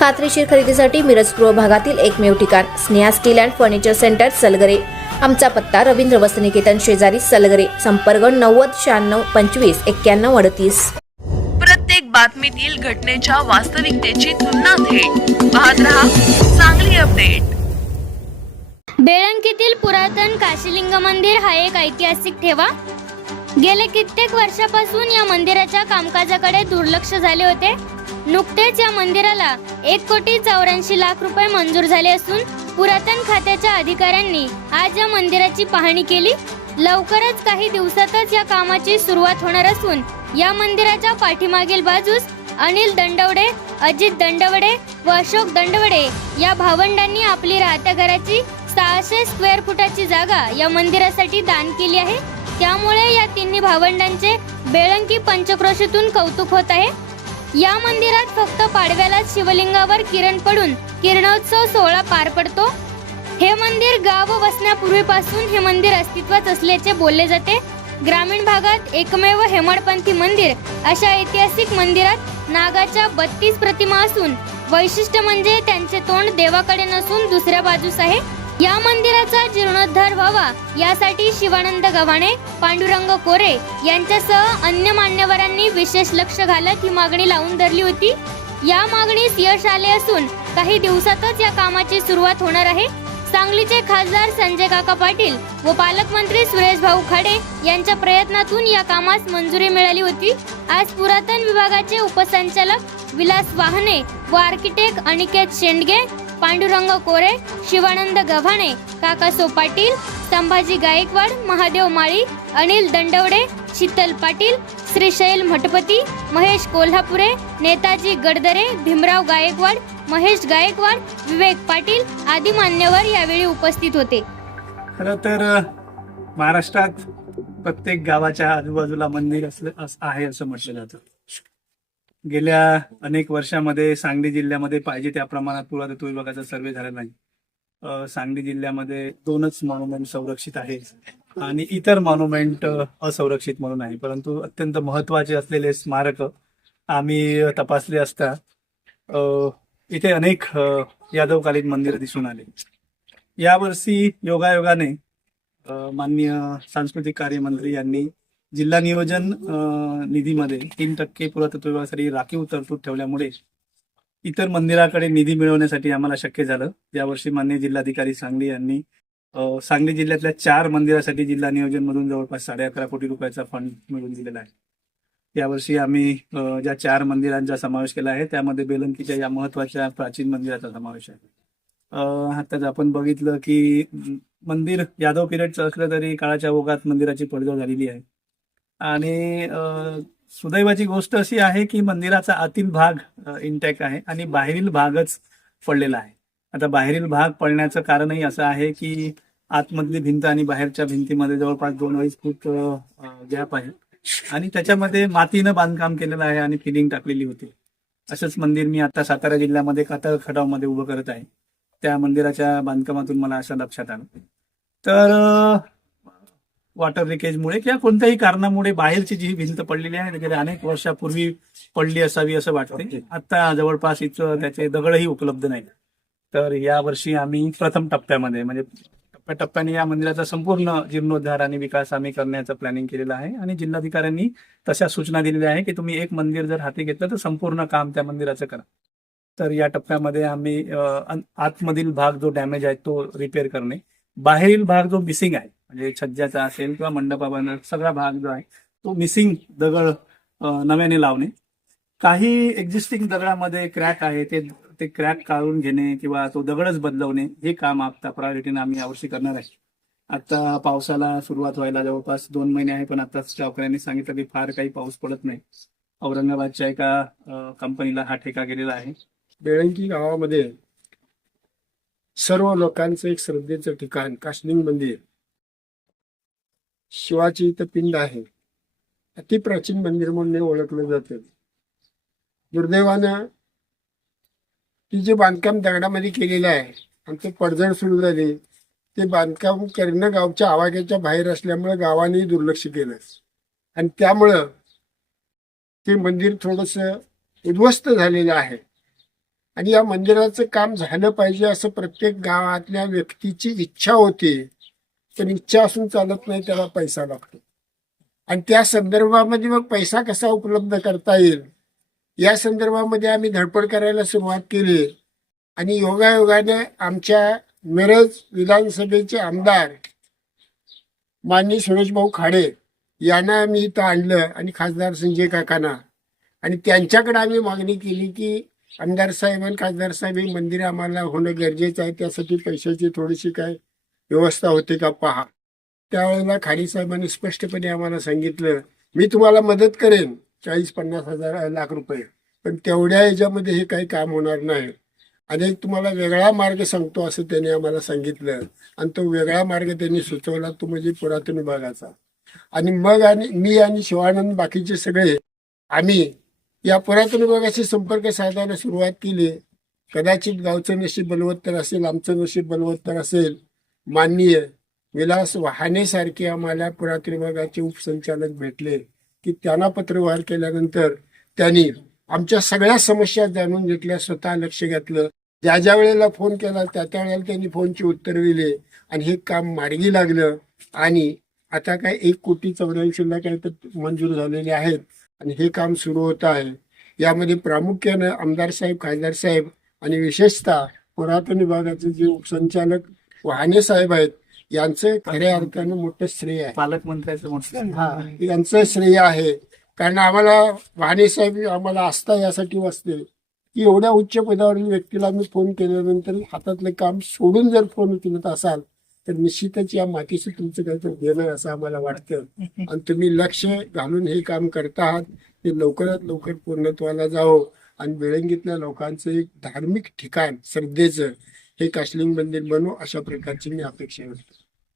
खात्रीशीर खरेदीसाठी मिरज पूर्व भागातील एकमेव ठिकाण Sneha steel and furniture centre Salgare. आमचा पत्ता रवींद्र वसनिकेतन शेजारी सलगरे संपर्क नव्वद शहाण्णव पंचवीस एक्क्याण्णव अडतीस. प्रत्येक बातमीतील घटनेच्या वास्तविकतेची तुलना थेट. पाहत रहा चांगली अपडेट. बेळंकीतील पुरातन काशीलिंग मंदिर हा एक ऐतिहासिक ठेवा. गेले कित्येक वर्षापासून या मंदिराच्या कामकाजाकडे दुर्लक्ष झाले होते. नुकतेच या मंदिराला एक कोटी चौऱ्याऐंशी लाख रुपये मंजूर झाले असून पुरातन खात्याच्या अधिकाऱ्यांनी आज या मंदिराची पाहणी केली. लवकरच काही दिवसातच या कामाची सुरुवात होणार असून या मंदिराच्या पाठीमागील बाजूस अनिल दंडवडे अजित दंडवडे व अशोक दंडवडे या भावंडांनी आपली राहत्या घराची सहाशे स्क्वेअर फुटाची जागा या मंदिरासाठी दान केली आहे. त्यामुळे या तिन्ही भावंडांचे बेळंकी पंचक्रोशीतून कौतुक होत आहे. या मंदिरात फक्त पाडव्याला शिवलिंगावर किरण पडून किरणोत्सव सोहळा पार पडतो. हे मंदिर गाव वसण्यापूर्वीपासून हे मंदिर अस्तित्वात असल्याचे बोलले जाते. ग्रामीण भागात एकमेव हेमाडपंथी मंदिर अशा ऐतिहासिक मंदिरात नागाच्या बत्तीस प्रतिमा असून वैशिष्ट्य म्हणजे त्यांचे तोंड देवाकडे नसून दुसऱ्या बाजूस आहे. या मंदिराचा जीर्णोद्धार व्हावा यासाठी शिवानंद गव्हाणे पांडुरंग कोरे यांच्यासह अन्य मान्यवरांनी विशेष लक्ष घालत ही मागणी लावून धरली होती. या मागणीस यश आले असून काही दिवसातच या कामाची सुरुवात होणार आहे. सांगलीचे खासदार संजय काका पाटील व पालकमंत्री सुरेश भाऊ खाडे यांच्या प्रयत्नातून या कामास मंजुरी मिळाली होती. आज पुरातन विभागाचे उपसंचालक विलास वाहने व आर्किटेक्ट अनिकेत शेंडगे पांडुरंग कोरे शिवानंद गव्हाणे काकासो पाटील संभाजी गायकवाड महादेव माळी अनिल दंडवडे शीतल पाटील श्रीशैल मठपती महेश कोल्हापुरे नेताजी गडदरे भीमराव गायकवाड महेश गायकवाड विवेक पाटील आदी मान्यवर यावेळी उपस्थित होते. खरं तर महाराष्ट्रात प्रत्येक गावाच्या आजूबाजूला मंदिर असलं आहे असं म्हटलं जातं. गेल्या अनेक वर्षामध्ये सांगली जिल्ह्यामध्ये पाहिजे त्या प्रमाणात पुरातत्व विभागाचा सर्वे झाला नाही. सांगली जिल्ह्यामध्ये दोनच मॉन्युमेंट संरक्षित आहे आणि इतर मॉन्युमेंट असंरक्षित म्हणून आहे. परंतु अत्यंत महत्त्वाचे असलेले स्मारक आम्ही तपासले असता इथे अनेक यादवकालीन मंदिरं दिसून आले. यावर्षी योगायोगाने माननीय सांस्कृतिक कार्य मंत्री यांनी जिल्हा नियोजन निधीमध्ये तीन टक्के पुरातत्व विभागासाठी राखीव तरतूद ठेवल्यामुळे इतर मंदिराकडे निधी मिळवण्यासाठी आम्हाला शक्य झालं. यावर्षी माननीय जिल्हाधिकारी सांगली यांनी सांगली जिल्ह्यातल्या चार मंदिरासाठी जिल्हा नियोजन मधून जवळपास साडे अकरा कोटी रुपयाचा फंड मिळवून दिलेला आहे. यावर्षी आम्ही ज्या चार मंदिरांचा समावेश केला आहे त्यामध्ये बेलंकीच्या या महत्त्वाच्या प्राचीन मंदिराचा समावेश आहे. आताच आपण बघितलं की मंदिर यादव पिरियडचं असलं तरी काळाच्या ओघात मंदिराची पडझड झालेली आहे. आणि सुदैवाची गोष्ट अशी आहे की मंदिराचा आतील भाग इंटॅक्ट आहे आणि बाहेरील भागच पडलेला आहे. आता बाहेरील भाग पडण्याचं कारणही असं आहे की आतमधली भिंत आणि बाहेरच्या भिंतीमध्ये जवळपास दोन अडीच फूट गॅप आहे. आणि त्याच्यामध्ये मातीनं बांधकाम केलेलं आहे आणि फिलिंग टाकलेली होती. असंच मंदिर मी आता सातारा जिल्ह्यामध्ये कातळ खडावमध्ये उभं करत आहे. त्या मंदिराच्या बांधकामातून मला असं लक्षात आलं. तर वॉटर लिकेजमुळे किंवा कोणत्याही कारणामुळे बाहेरची जी भिंत पडलेली आहे गेल्या अनेक वर्षापूर्वी पडली असावी असं वाटते आता जवळपास इथं त्याचे दगडही उपलब्ध नाही तर या वर्षी आम्ही प्रथम टप्प्यामध्ये म्हणजे टप्प्याटप्प्याने या मंदिराचा संपूर्ण जीर्णोद्धार आणि विकास आम्ही करण्याचं प्लॅनिंग केलेलं आहे आणि जिल्हाधिकाऱ्यांनी तशा सूचना दिलेल्या आहे की तुम्ही एक मंदिर जर हाती घेतलं तर संपूर्ण काम त्या मंदिराचं करा. तर या टप्प्यामध्ये आम्ही आतमधील भाग जो डॅमेज आहे तो रिपेअर करणे. बाहेरील भाग जो मिसिंग आहे म्हणजे छज्जाचा असेल किंवा मंडपाबांधा सगळा भाग जो आहे तो मिसिंग दगड नव्याने लावणे. काही एक्झिस्टिंग दगडामध्ये क्रॅक आहे ते ते क्रॅक काढून घेणे किंवा तो दगडच बदलवणे हे काम आता प्रायोरिटीने आम्ही यावर्षी करणार आहे. आता पावसाला सुरुवात व्हायला जवळपास दोन महिने आहे पण आता गावकऱ्यांनी सांगितलं की फार काही पाऊस पडत नाही. औरंगाबादच्या एका कंपनीला हा ठेका गेलेला आहे. बेळंकी गावामध्ये सर्व लोकांचं एक श्रद्धेचं ठिकाण काश्मीर मंदिर. शिवाची इथं पिंड आहे. अति प्राचीन मंदिर म्हणून ओळखलं जातं. दुर्दैवानं ती जे बांधकाम दगडामध्ये केलेलं आहे आणि ते पडझड सुरू झाली ते बांधकाम करणं गावच्या आवाक्याच्या बाहेर असल्यामुळं गावाने दुर्लक्ष केलं. आणि त्यामुळं ते मंदिर थोडस उद्ध्वस्त झालेलं आहे. आणि या मंदिराचं काम झालं पाहिजे असं प्रत्येक गावातल्या व्यक्तीची इच्छा होती. तर इच्छा असून चालत नाही त्याला पैसा लागतो. आणि त्या संदर्भामध्ये मग पैसा कसा उपलब्ध करता येईल? या संदर्भामध्ये आम्ही धडपड करायला सुरुवात केली. आणि योगायोगाने आमच्या मिरज विधानसभेचे आमदार माननीय सुरेशभाऊ खाडे यांना आम्ही इथं आणलं आणि खासदार संजय काकांना. आणि त्यांच्याकडे आम्ही मागणी केली की आमदार साहेब आणि खासदार साहेब हे मंदिर आम्हाला होणं गरजेचं आहे त्यासाठी पैशाची थोडीशी काय व्यवस्था होते का पहा. त्यावेळेला खाडी साहेबांनी स्पष्टपणे आम्हाला सांगितलं मी तुम्हाला मदत करेन चाळीस पन्नास हजार लाख रुपये पण तेवढ्या याच्यामध्ये हे काही काम होणार नाही. आणि तुम्हाला वेगळा मार्ग सांगतो असं त्यांनी आम्हाला सांगितलं. आणि तो वेगळा मार्ग त्यांनी सुचवला तो म्हणजे पुरातन विभागाचा. आणि मग आणि मी आणि शिवानंद बाकीचे सगळे आम्ही या पुरातन विभागाशी संपर्क साधायला सुरुवात केली. कदाचित गावचं नशीब बलवत्तर असेल आमचं नशीब बलवत्तर असेल माननीय विलास वाहनेसारखे आम्हाला पुरातन विभागाचे उपसंचालक भेटले की त्यांना पत्रव्यवहार केल्यानंतर त्यांनी आमच्या सगळ्या समस्या जाणून घेतल्या स्वतः लक्ष घातलं. ज्या ज्या वेळेला फोन केला त्या त्या वेळेला त्यांनी फोनची उत्तर दिले आणि हे काम मार्गी लागलं. आणि आता काय एक कोटी चौऱ्याऐंशी लाख काही तर मंजूर झालेले आहेत आणि हे काम सुरू होत आहे. यामध्ये प्रामुख्यानं आमदार साहेब खासदार साहेब आणि विशेषतः पुरातन विभागाचे जे उपसंचालक वाहने साहेब आहेत. यांचं खऱ्या अर्थानं मोठं श्रेय आहे. पालकमंत्र्याचं हा यांचं श्रेय आहे. कारण आम्हाला वाहने साहेब आम्हाला आस्था यासाठी वाचते. की एवढ्या उच्च पदावरील व्यक्तीला मी फोन केल्यानंतर हातातलं काम सोडून जर फोन उचलत असाल तर निश्चितच या मातीशी तुमचं काहीतरी देणं असं आम्हाला वाटतं. आणि तुम्ही लक्ष घालून हे काम करता आहात ते लवकरात लवकर पूर्णत्वाला जावं. आणि बेळंगीतल्या लोकांचं एक धार्मिक ठिकाण श्रद्धेचं हे काश्लिंग मंदिर बनवू अशा प्रकारची मी अपेक्षा करतो